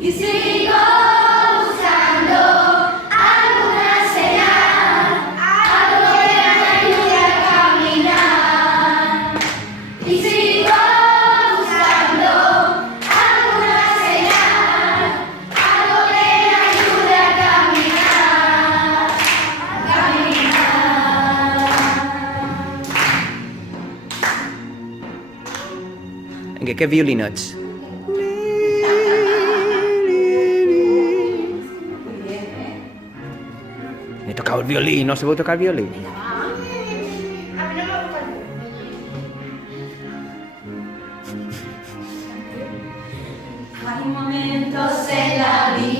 y sigo buscando alguna señal, algo que me ayude a caminar. Y sigo buscando alguna señal, algo que me ayude a caminar, En què violí ets? He tocado el violí, no sabeu tocar el violí? Hay momentos en la vida